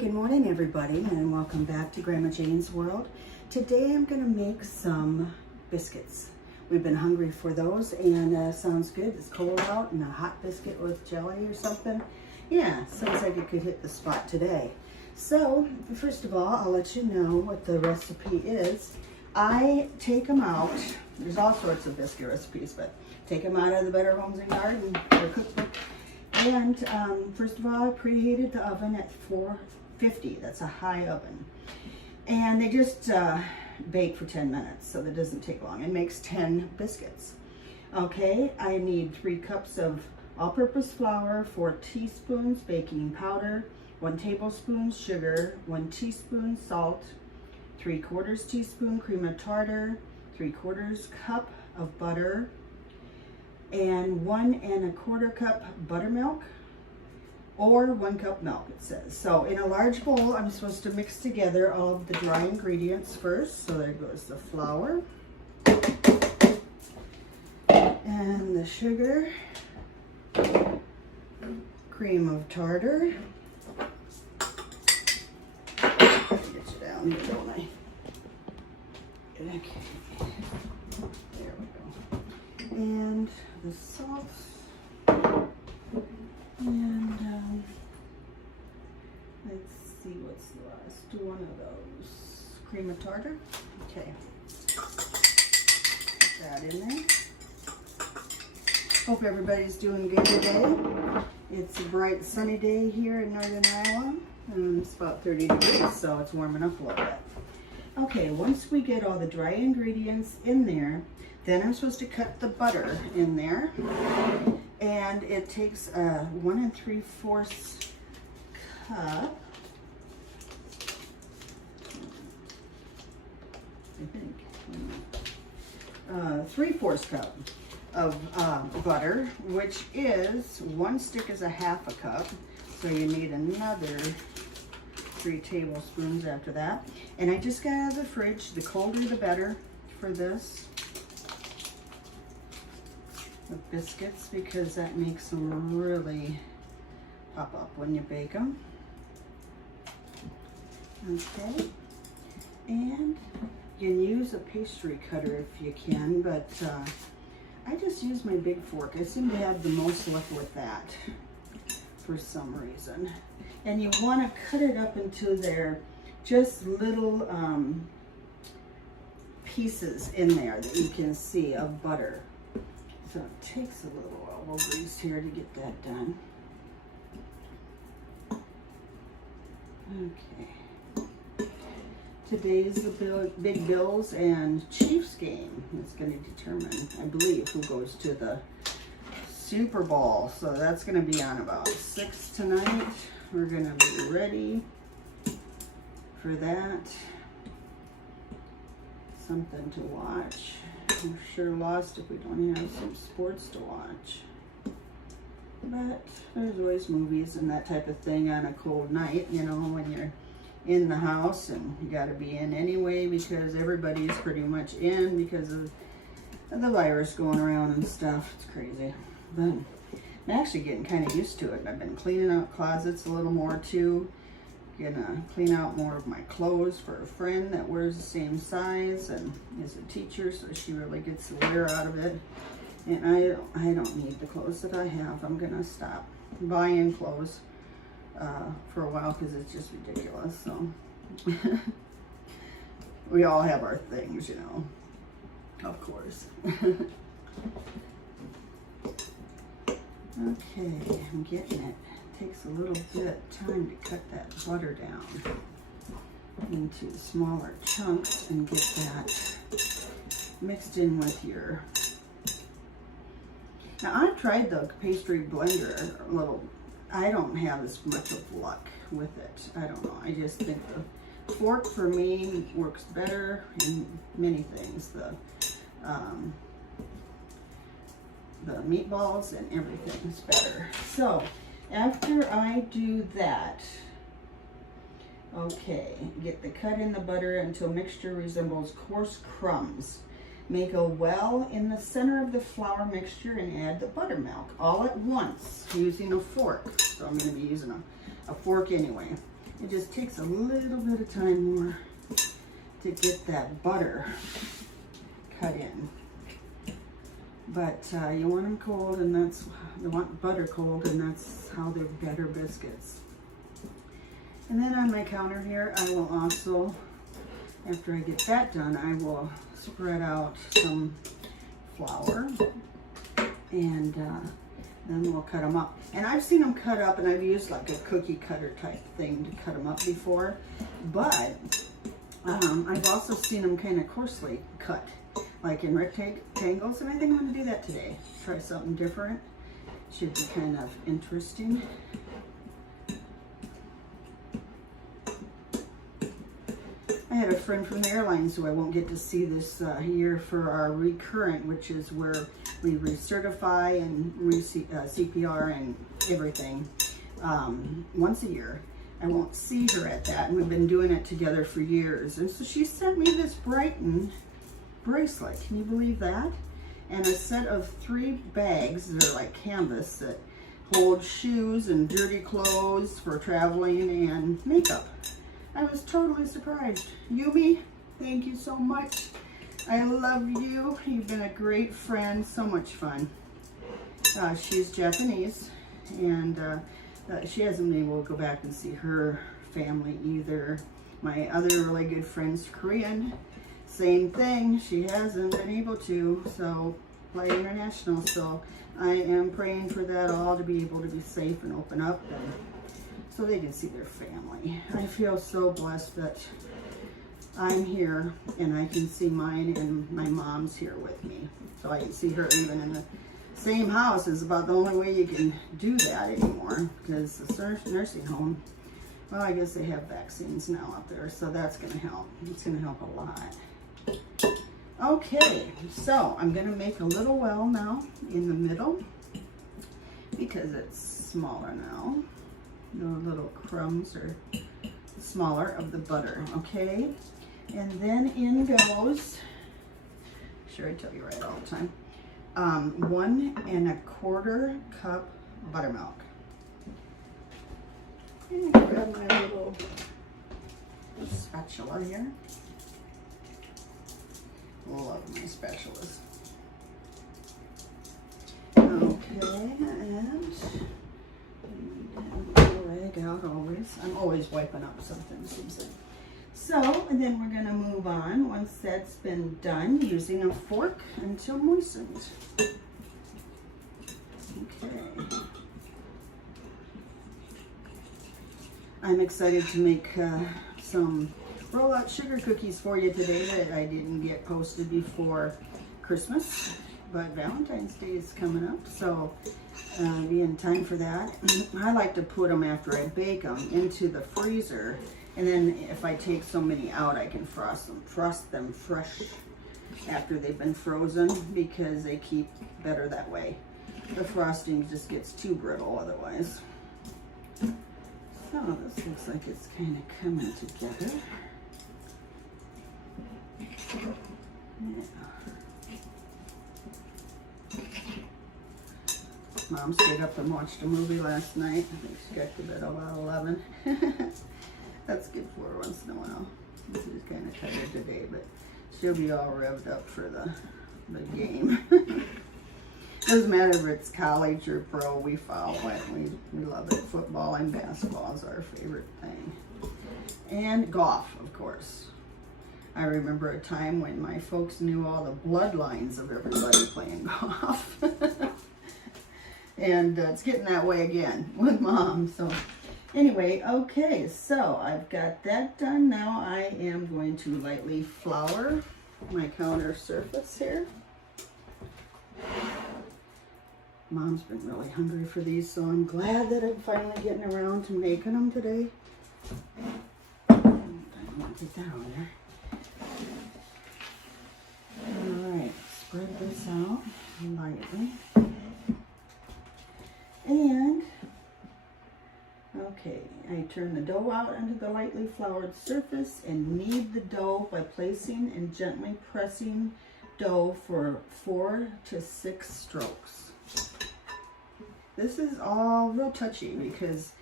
Good morning everybody, and welcome back to Grandma Jane's World. Today I'm going to make some biscuits. We've been hungry for those, and sounds good. It's cold out, and a hot biscuit with jelly or something. Yeah, sounds like it could hit the spot today. So first of all, I'll let you know what the recipe is. I take them out. There's all sorts of biscuit recipes, but take them out of the Better Homes and Garden or cookbook. And first of all, I preheated the oven at 450. That's a high oven. And they just bake for 10 minutes, so that doesn't take long. It makes 10 biscuits. Okay, I need 3 cups of all-purpose flour, 4 teaspoons baking powder, 1 tablespoon sugar, 1 teaspoon salt, 3/4 teaspoon cream of tartar, 3/4 cup of butter, and 1 1/4 cup buttermilk, or 1 cup milk, it says. So in a large bowl, I'm supposed to mix together all of the dry ingredients first. So there goes the flour and the sugar, cream of tartar. Get you down here, don't I? Okay, there we go. And the salt, and let's see, what's the last one of those? Cream of tartar. Okay, put that in there. Hope everybody's doing good today. It's a bright sunny day here in northern Iowa, and it's about 30 degrees, so it's warming up a little bit. Okay, once we get all the dry ingredients in there, then I'm supposed to cut the butter in there, and it takes a 1 3/4 cup, I think, 3/4 cup of butter, which is 1 stick is a 1/2 cup, so you need another 3 tablespoons after that. And I just got out of the fridge. The colder the better for this. The biscuits, because that makes them really pop up when you bake them. Okay, and you can use a pastry cutter if you can, but I just use my big fork. I seem to have the most luck with that for some reason. And you want to cut it up into their just little pieces in there that you can see of butter. So it takes a little elbow grease here to get that done. Okay. Today's the Big Bills and Chiefs game. It's going to determine, I believe, who goes to the Super Bowl. So that's going to be on about 6 tonight. We're going to be ready for that. Something to watch. I'm sure lost if we don't have some sports to watch. But there's always movies and that type of thing on a cold night, you know, when you're in the house, and you got to be in anyway because everybody's pretty much in because of the virus going around and stuff. It's crazy. But I'm actually getting kind of used to it. I've been cleaning out closets a little more too. Gonna clean out more of my clothes for a friend that wears the same size and is a teacher, so she really gets the wear out of it. And I don't need the clothes that I have. I'm gonna stop buying clothes for a while because it's just ridiculous. So we all have our things, you know, of course. Okay, I'm getting it. Takes a little bit of time to cut that butter down into smaller chunks and get that mixed in with your... Now I've tried the pastry blender a little. I don't have as much of luck with it. I don't know. I just think the fork for me works better in many things. The meatballs and everything's better. So after I do that, okay, get the cut in the butter until mixture resembles coarse crumbs. Make a well in the center of the flour mixture and add the buttermilk all at once using a fork. So I'm going to be using a fork anyway. It just takes a little bit of time more to get that butter cut in. But you want them cold, and you want butter cold, and that's how they're better biscuits. And then on my counter here, I will also, after I get that done, I will spread out some flour, and then we'll cut them up. And I've seen them cut up, and I've used like a cookie cutter type thing to cut them up before, but I've also seen them kind of coarsely cut, like in rectangles, and I think I'm going to do that today. Try something different. Should be kind of interesting. I had a friend from the airlines who I won't get to see this year for our recurrent, which is where we recertify and CPR and everything once a year. I won't see her at that, and we've been doing it together for years. And so she sent me this Brighton bracelet. Can you believe that? And a set of 3 bags that are like canvas that hold shoes and dirty clothes for traveling and makeup. I was totally surprised. Yumi, thank you so much. I love you. You've been a great friend. So much fun. She's Japanese, and she hasn't been able to go back and see her family either. My other really good friend's Korean. Same thing. She hasn't been able to, so fly international. So I am praying for that all to be able to be safe and open up, and so they can see their family. I feel so blessed that I'm here and I can see mine, and my mom's here with me. So I can see her even in the same house. Is about the only way you can do that anymore, because the nursing home, well, I guess they have vaccines now up there, so that's going to help. It's going to help a lot. Okay, so I'm going to make a little well now in the middle because it's smaller now. The little crumbs are smaller of the butter, okay? And then in goes, sure I tell you right all the time, 1 1/4 cup buttermilk. And I grab my little spatula here. Love my spatulas. Okay, and rag out always. I'm always wiping up something, seems like. So, and then we're gonna move on once that's been done, using a fork until moistened. Okay. I'm excited to make some roll-out sugar cookies for you today that I didn't get posted before Christmas, but Valentine's Day is coming up, so be in time for that. I like to put them after I bake them into the freezer, and then if I take so many out, I can frost them fresh after they've been frozen, because they keep better that way. The frosting just gets too brittle otherwise. So this looks like it's kind of coming together. Yeah. Mom stayed up and watched a movie last night. I think she got to bed about 11. That's good for her once in a while. She's kind of tired today, but she'll be all revved up for the game. Doesn't matter if it's college or pro, we follow it. We love it. Football and basketball is our favorite thing. And golf, of course. I remember a time when my folks knew all the bloodlines of everybody playing golf. And it's getting that way again with Mom. So anyway, okay, so I've got that done. Now I am going to lightly flour my counter surface here. Mom's been really hungry for these, so I'm glad that I'm finally getting around to making them today. I'm gonna get that on there. Alright, spread this out lightly. And, okay, I turn the dough out onto the lightly floured surface and knead the dough by placing and gently pressing dough for 4 to 6 strokes. This is all real touchy because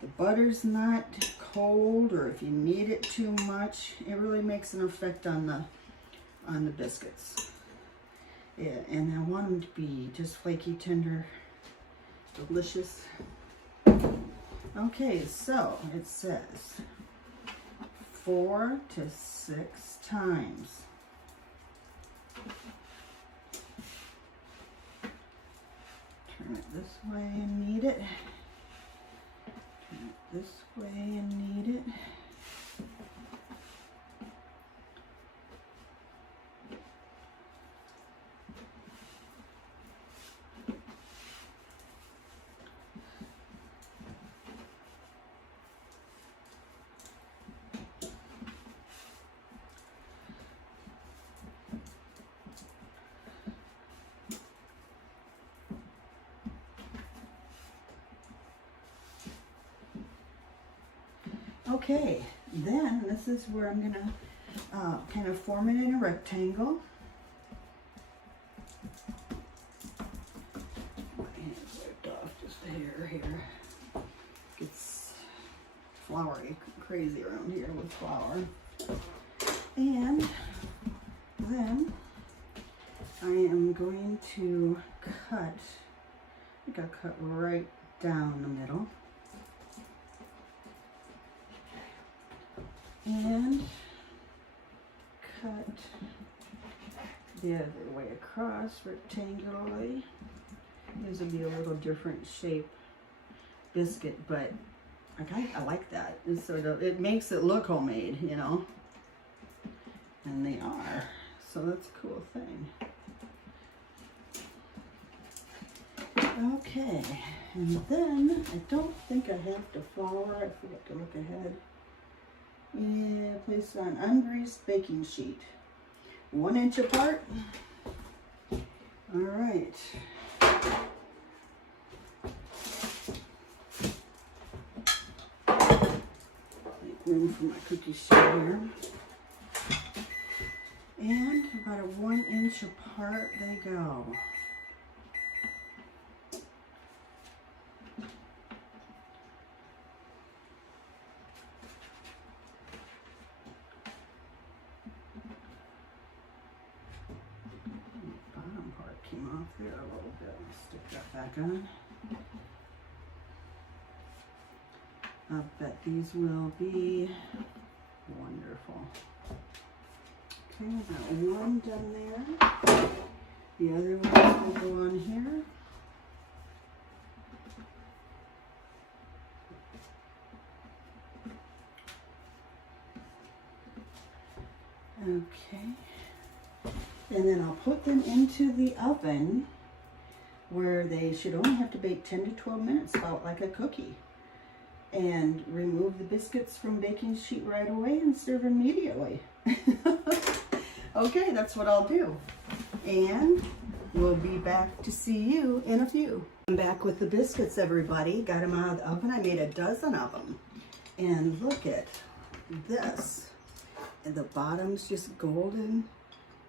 the butter's not cold or if you knead it too much, it really makes an effect on the biscuits. Yeah, and I want them to be just flaky, tender, delicious. Okay, so it says 4 to 6 times. Turn it this way and knead it. Turn it this way and knead it. Okay, then this is where I'm gonna kind of form it in a rectangle. My hands wiped off just a hair here. It's floury, crazy around here with flour. And then I am going to cut, I think I'll cut right down the middle. And cut the other way across rectangularly. This will be a little different shape biscuit, but I like that. It's sort of, it makes it look homemade, you know. And they are, so that's a cool thing. Okay, and then I don't think I have to flour. I forgot to look ahead. Yeah, place it on ungreased baking sheet. 1 inch apart. All right. Make room for my cookie sheet here. And about a 1 inch apart they go. Came off there a little bit. Let's stick that back on. I bet these will be wonderful. Okay, got one done there. The other ones will go on here. Okay. And then I'll put them into the oven where they should only have to bake 10 to 12 minutes, about like a cookie. And remove the biscuits from baking sheet right away and serve immediately. Okay, that's what I'll do. And we'll be back to see you in a few. I'm back with the biscuits, everybody. Got them out of the oven. I made a dozen of them. And look at this. And the bottom's just golden.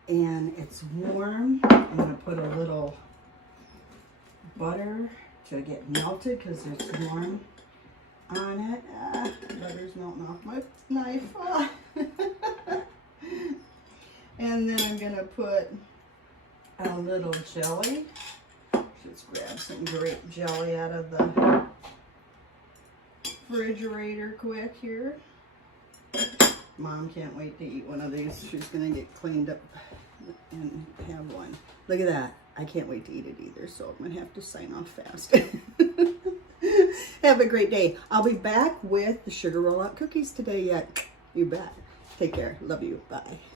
And it's warm. I'm going to put a little butter to get melted because it's warm on it. Butter's melting off my knife. And then I'm going to put a little jelly. Just grab some grape jelly out of the refrigerator quick here. Mom can't wait to eat one of these. She's going to get cleaned up and have one. Look at that. I can't wait to eat it either, so I'm going to have to sign off fast. Have a great day. I'll be back with the sugar roll-out cookies today yet. You bet. Take care. Love you. Bye.